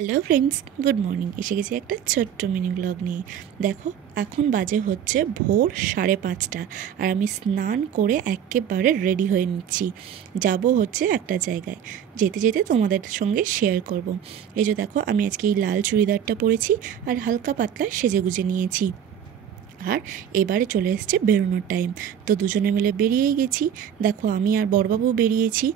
Hello friends, good morning. এসে গেছি একটা ছোট্ট মিনি ব্লগ নিয়ে। দেখো, এখন বাজে হচ্ছে ভোর 5:30, আর আমি স্নান করে একেবারে রেডি হয়ে নিচ্ছি। যাব হচ্ছে একটা জায়গায়, যেতে যেতে তোমাদের সঙ্গে শেয়ার করব। এই যে দেখো, আমি আজকে এই লাল চুড়িদারটা পরেছি আর হালকা পাতলা সেজেগুজে নিয়েছি। আর এবারে চলে এসছে বেরোনোর টাইম, তো দুজনে মিলে বেরিয়েই গেছি। দেখো, আমি আর বড়বাবু বেরিয়েছি।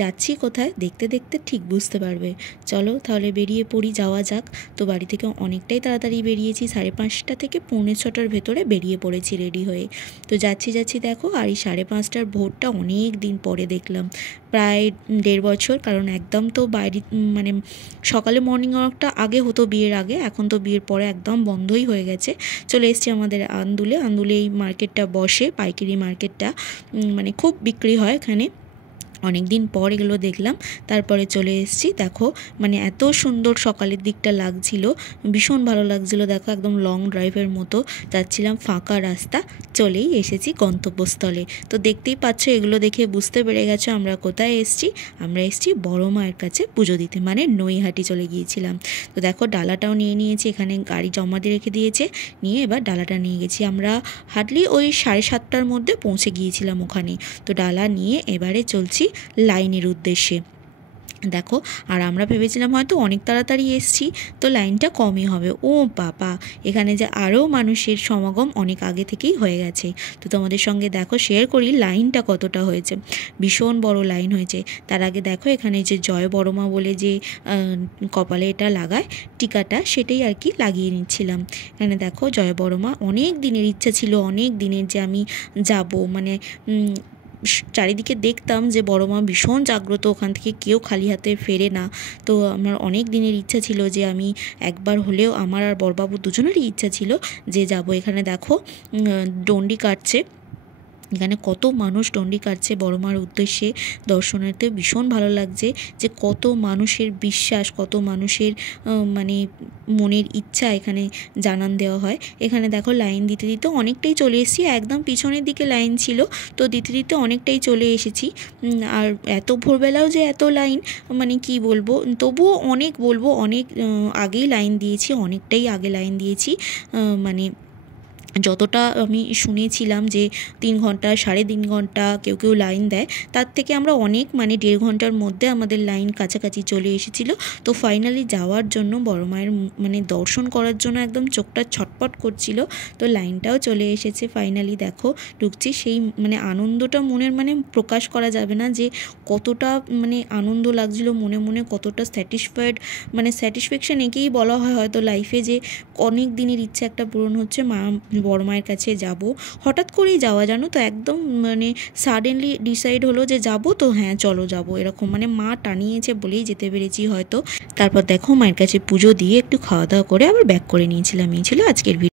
যাচ্ছি কোথায় দেখতে দেখতে ঠিক বুঝতে পারবে। চলো তাহলে বেরিয়ে পড়ি, যাওয়া যাক। তো বাড়ি থেকে অনেকটাই তাড়াতাড়ি বেরিয়েছি, 5:30 থেকে 6:45 ভেতরে বেরিয়ে পড়েছি রেডি হয়ে। তো যাচ্ছি দেখো, আর এই 5:30টার ভোরটা অনেক দিন পরে দেখলাম, প্রায় 1.5 বছর। কারণ একদম তো বাইরে মানে সকালে মর্নিং ওয়াকটা আগে হতো বিয়ের আগে, এখন তো বিয়ের পরে একদম বন্ধই হয়ে গেছে। চলে এসেছি আমাদের আন্দুলে এই মার্কেটটা বসে, পাইকারি মার্কেটটা, মানে খুব বিক্রি হয় এখানে। অনেক দিন পর এগুলো দেখলাম, তারপরে চলে এসেছি। দেখো, মানে এত সুন্দর সকালের দিকটা লাগছিল, ভীষণ ভালো লাগছিল। দেখো, একদম লং ড্রাইভের মতো যাচ্ছিলাম, ফাঁকা রাস্তা। চলেই এসেছি গন্তব্যস্থলে। তো দেখতেই পাচ্ছ, এগুলো দেখে বুঝতে পেরে গেছো আমরা কোথায় এসেছি। আমরা এসেছি বড় মায়ের কাছে পুজো দিতে, মানে নৈহাটি চলে গিয়েছিলাম। তো দেখো, ডালাটাও নিয়ে নিয়েছি, এখানে গাড়ি জমা দিয়ে রেখে দিয়েছে, নিয়ে এবার ডালাটা নিয়ে গেছি। আমরা হার্ডলি ওই 7:30টার মধ্যে পৌঁছে গিয়েছিলাম ওখানে। তো ডালা নিয়ে এবারে চলছি লাইনের উদ্দেশ্যে। দেখো, আর আমরা ভেবেছিলাম হয়তো অনেক তাড়াতাড়ি এসছি, তো লাইনটা কমই হবে। ও বাবা, এখানে যে আরও মানুষের সমাগম অনেক আগে থেকেই হয়ে গেছে। তো তোমাদের সঙ্গে দেখো শেয়ার করি লাইনটা কতটা হয়েছে। ভীষণ বড় লাইন হয়েছে। তার আগে দেখো, এখানে যে জয় বড়মা বলে যে কপালে এটা লাগায় টিকাটা, সেটাই আর কি লাগিয়ে নিচ্ছিলাম। এখানে দেখো, জয় বড়মা, অনেক দিনের ইচ্ছা ছিল, অনেক দিনের, যে আমি যাব। মানে চারিদিকে দেখতাম যে বড় মা ভীষণ জাগ্রত, ওখান থেকে কেউ খালি হাতে ফেরে না। তো আমার অনেক দিনের ইচ্ছা ছিল যে আমি একবার হলেও, আমার আর বড়বাবু দুজনেরই ইচ্ছা ছিল যে যাব। এখানে দেখো, ডন্ডি কাটছে, এখানে কত মানুষ ডন্ডি কাটছে বড় মার উদ্দেশ্যে দর্শনার্থে। ভীষণ ভালো লাগছে যে কত মানুষের বিশ্বাস, কত মানুষের মানে মনের ইচ্ছা এখানে জানান দেওয়া হয়। এখানে দেখো, লাইন দিতে দিতে অনেকটাই চলে এসেছি, একদম পিছনের দিকে লাইন ছিল, তো দিতে দিতে অনেকটাই চলে এসেছি। আর এত ভোরবেলাও যে এত লাইন, মানে কি বলবো, তবুও অনেক আগেই লাইন দিয়েছি, অনেকটাই আগে লাইন দিয়েছি। মানে যতটা আমি শুনেছিলাম যে 3 ঘন্টা, 3.5 ঘন্টা কেউ কেউ লাইন দেয়, তার থেকে আমরা অনেক, মানে 1.5 ঘন্টার মধ্যে আমাদের লাইন কাছাকাছি চলে এসেছিল। তো ফাইনালি যাওয়ার জন্য, বড় মায়ের মানে দর্শন করার জন্য একদম চোখটা ছটপট করছিল। তো লাইনটাও চলে এসেছে ফাইনালি। দেখো, ঢুকছি, সেই মানে আনন্দটা মনের, মানে প্রকাশ করা যাবে না যে কতটা মানে আনন্দ লাগছিল মনে মনে, কতটা স্যাটিসফাইড, মানে স্যাটিসফ্যাকশান একেই বলা হয় হয়তো লাইফে, যে অনেক দিনের ইচ্ছা একটা পূরণ হচ্ছে। বড় মায়ের কাছে যাব, হঠাৎ করেই যাওয়া, জানো তো, একদম মানে সাডেনলি ডিসাইড হলো যে যাব, তো হ্যাঁ চলো যাব, এরকম মানে মা টানিয়েছে বলেই যেতে পেরেছি হয়তো। তারপর দেখো, মায়ের কাছে পুজো দিয়ে একটু খাওয়া দাওয়া করে আবার ব্যাক করে নিয়েছিলাম। এই ছিল আজকের ভিডিও।